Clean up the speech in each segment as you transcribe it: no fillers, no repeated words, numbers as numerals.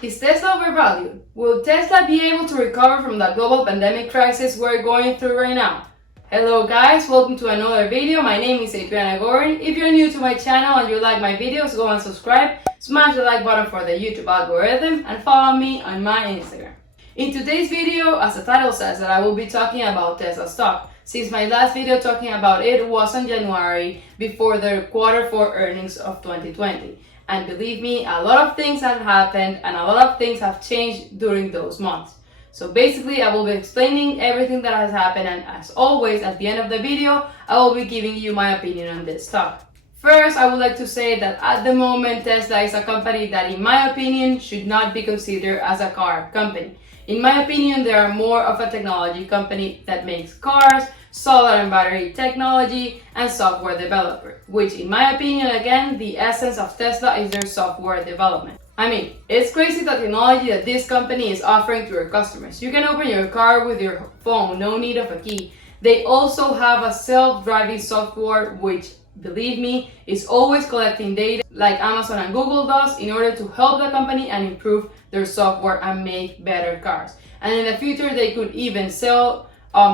Is Tesla overvalued? Will Tesla be able to recover from the global pandemic crisis we're going through right now? Hello guys, welcome to another video. My name is Adriana Gorrin. If you're new to my channel and you like my videos, go and subscribe, smash the like button for the YouTube algorithm, and follow me on my Instagram. In today's video, as the title says, that I will be talking about Tesla stock, since my last video talking about it was in January before the quarter 4 earnings of 2020. And believe me, a lot of things have happened and a lot of things have changed during those months. So basically, I will be explaining everything that has happened, and as always, at the end of the video, I will be giving you my opinion on this stock. First, I would like to say that at the moment, Tesla is a company that, in my opinion, should not be considered as a car company. In my opinion, they are more of a technology company that makes cars, solar and battery technology, and software developer, which in my opinion, again, the essence of Tesla is their software development. I mean, it's crazy the technology that this company is offering to their customers. You can open your car with your phone, no need of a key. They also have a self-driving software, which, believe me, is always collecting data like Amazon and Google does in order to help the company and improve their software and make better cars. And in the future, they could even sell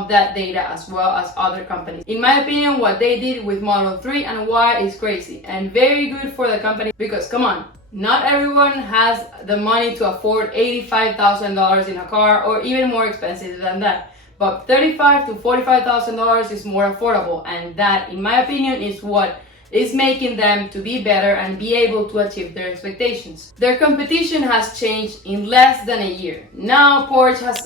that data as well as other companies. In my opinion, what they did with Model 3 and Y is crazy and very good for the company, because come on, not everyone has the money to afford $85,000 in a car, or even more expensive than that. But $35,000 to $45,000 is more affordable, and that, in my opinion, is what is making them to be better and be able to achieve their expectations. Their competition has changed in less than a year. Now Porsche has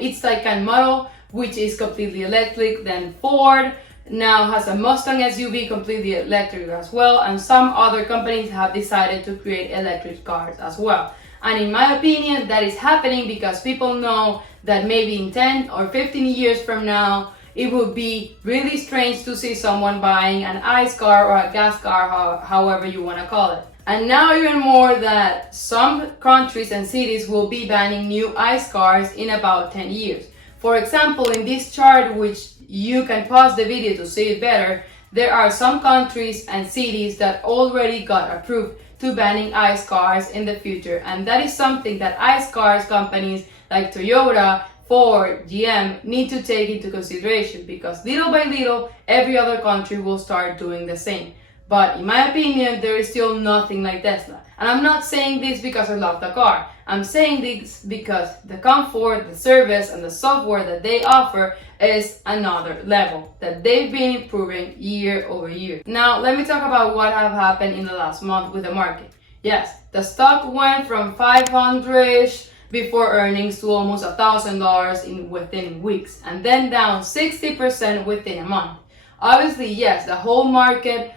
its Taycan model, which is completely electric. Then Ford now has a Mustang SUV completely electric as well, and some other companies have decided to create electric cars as well. And in my opinion, that is happening because people know that maybe in 10 or 15 years from now, it would be really strange to see someone buying an ICE car or a gas car, however you want to call it. And now even more that some countries and cities will be banning new ICE cars in about 10 years. For example, in this chart, which you can pause the video to see it better, there are some countries and cities that already got approved to banning ICE cars in the future. And that is something that ICE cars companies like Toyota, Ford, GM need to take into consideration, because little by little, every other country will start doing the same. But in my opinion, there is still nothing like Tesla. And I'm not saying this because I love the car. I'm saying this because the comfort, the service, and the software that they offer is another level that they've been improving year over year. Now, let me talk about what have happened in the last month with the market. Yes, the stock went from 500-ish before earnings to almost $1,000 within weeks, and then down 60% within a month. Obviously, yes, the whole market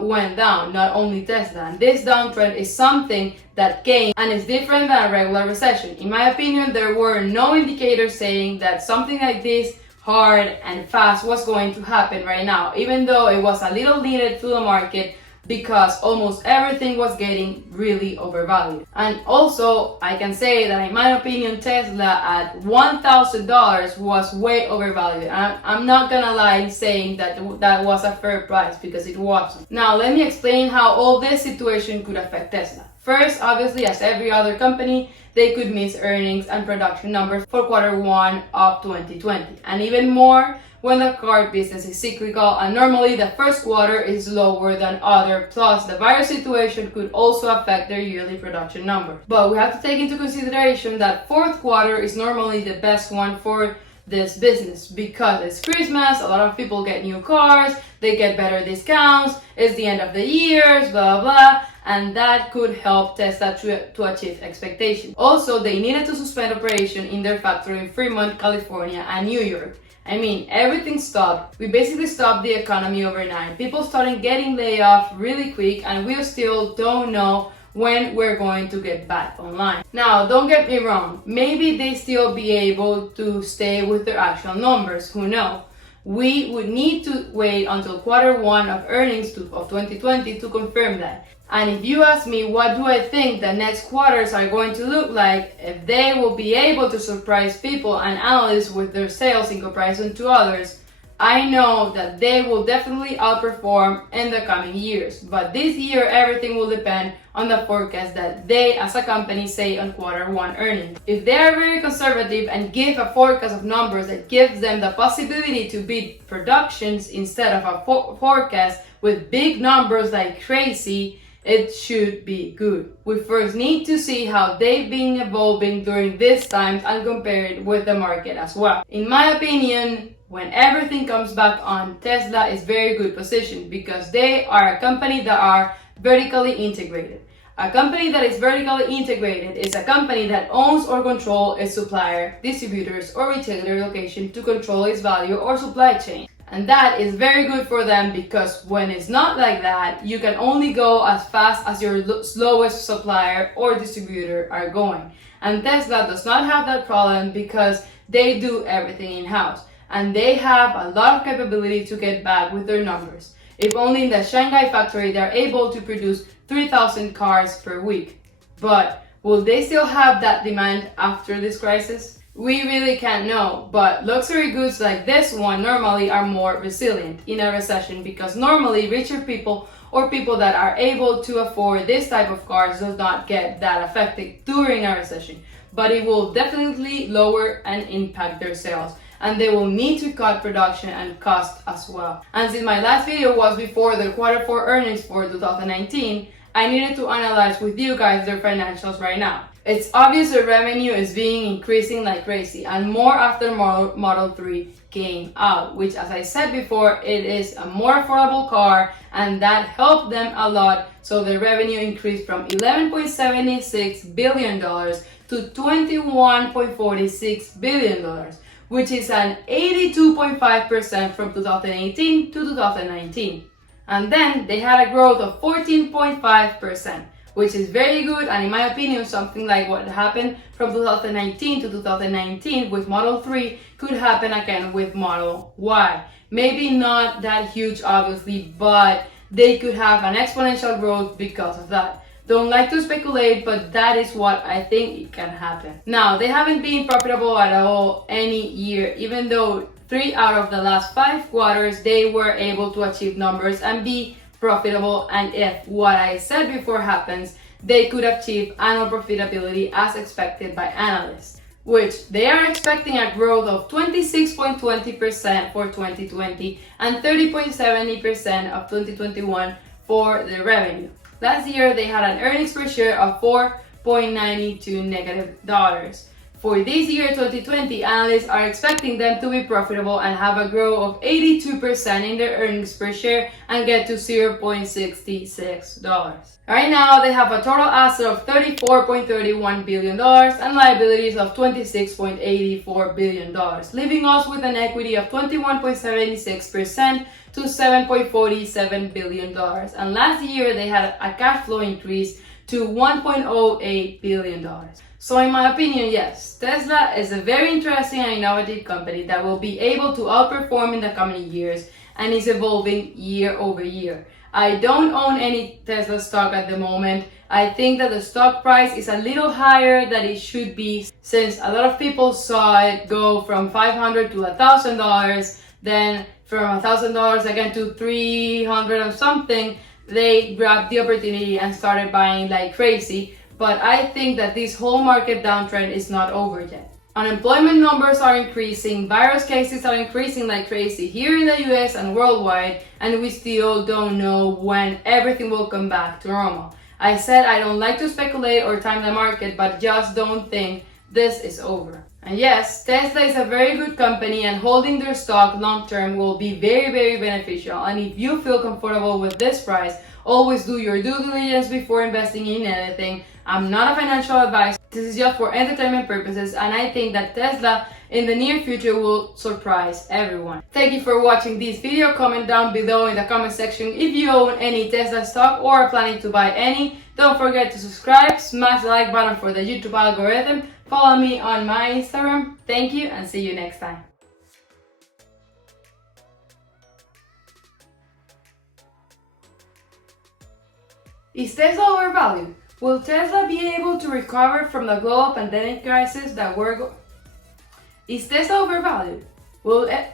went down, not only Tesla. And this downtrend is something that came and is different than a regular recession. In my opinion, there were no indicators saying that something like this hard and fast was going to happen right now, even though it was a little needed to the market, because almost everything was getting really overvalued. And also, I can say that in my opinion, Tesla at $1,000 was way overvalued. And I'm not gonna lie saying that that was a fair price, because it wasn't. Now, let me explain how all this situation could affect Tesla. First, obviously, as every other company, they could miss earnings and production numbers for quarter 1 of 2020. And even more, when the car business is cyclical and normally the first quarter is lower than other, plus the virus situation could also affect their yearly production number. But we have to take into consideration that fourth quarter is normally the best one for this business, because it's Christmas, a lot of people get new cars, they get better discounts, it's the end of the year, blah blah, and that could help Tesla to achieve expectations. Also, they needed to suspend operation in their factory in Fremont, California and New York. I mean, everything stopped. We basically stopped the economy overnight. People started getting laid off really quick, and we still don't know when we're going to get back online. Now, don't get me wrong. Maybe they still be able to stay with their actual numbers. Who knows? We would need to wait until quarter 1 of earnings of 2020 to confirm that. And if you ask me what do I think the next quarters are going to look like, if they will be able to surprise people and analysts with their sales in comparison to others, I know that they will definitely outperform in the coming years, but this year everything will depend on the forecast that they as a company say on Q1 earnings. If they are very conservative and give a forecast of numbers that gives them the possibility to beat productions instead of a forecast with big numbers like crazy, it should be good. We first need to see how they've been evolving during this time and compare it with the market as well. In my opinion, when everything comes back on, Tesla is very good position because they are a company that are vertically integrated. A company that is vertically integrated is a company that owns or controls its supplier, distributors, or retailer location to control its value or supply chain. And that is very good for them because when it's not like that, you can only go as fast as your slowest supplier or distributor are going. And Tesla does not have that problem because they do everything in-house. And they have a lot of capability to get back with their numbers. If only in the Shanghai factory they're able to produce 3,000 cars per week. But will they still have that demand after this crisis? We really can't know, but luxury goods like this one normally are more resilient in a recession because normally richer people or people that are able to afford this type of cars does not get that affected during a recession. But it will definitely lower and impact their sales, and they will need to cut production and cost as well. And since my last video was before the Q4 earnings for 2019, I needed to analyze with you guys their financials right now. It's obvious the revenue is being increasing like crazy, and more after Model 3 came out, which, as I said before, it is a more affordable car, and that helped them a lot. So the revenue increased from $11.76 billion to $21.46 billion, which is an 82.5% from 2018 to 2019. And then they had a growth of 14.5%, which is very good, and in my opinion, something like what happened from 2019 to 2019 with Model 3 could happen again with Model Y. Maybe not that huge, obviously, but they could have an exponential growth because of that. Don't like to speculate, but that is what I think it can happen. Now, they haven't been profitable at all any year, even though 3 out of the last 5 quarters they were able to achieve numbers and be profitable, and if what I said before happens, they could achieve annual profitability as expected by analysts, which they are expecting a growth of 26.20% for 2020 and 30.70% of 2021 for the revenue. Last year, they had an earnings per share of $4.92 negative. For this year, 2020, analysts are expecting them to be profitable and have a growth of 82% in their earnings per share and get to $0.66. Right now, they have a total asset of $34.31 billion and liabilities of $26.84 billion, leaving us with an equity of 21.76% to $7.47 billion. And last year, they had a cash flow increase to $1.08 billion. So in my opinion, yes, Tesla is a very interesting and innovative company that will be able to outperform in the coming years and is evolving year over year. I don't own any Tesla stock at the moment. I think that the stock price is a little higher than it should be, since a lot of people saw it go from $500 to $1,000, then from $1,000 again to $300 or something. They grabbed the opportunity and started buying like crazy. But I think that this whole market downtrend is not over yet. Unemployment numbers are increasing, virus cases are increasing like crazy here in the US and worldwide, and we still don't know when everything will come back to normal. I said I don't like to speculate or time the market, but just don't think this is over. And yes, Tesla is a very good company, and holding their stock long term will be very, very beneficial. And if you feel comfortable with this price, always do your due diligence before investing in anything. I'm not a financial advisor. This is just for entertainment purposes, and I think that Tesla in the near future will surprise everyone. Thank you for watching this video. Comment down below in the comment section if you own any Tesla stock or are planning to buy any. Don't forget to subscribe, smash the like button for the YouTube algorithm, follow me on my Instagram. Thank you, and see you next time. Is Tesla overvalued? Will Tesla be able to recover from the global pandemic crisis that Is Tesla overvalued? Will it...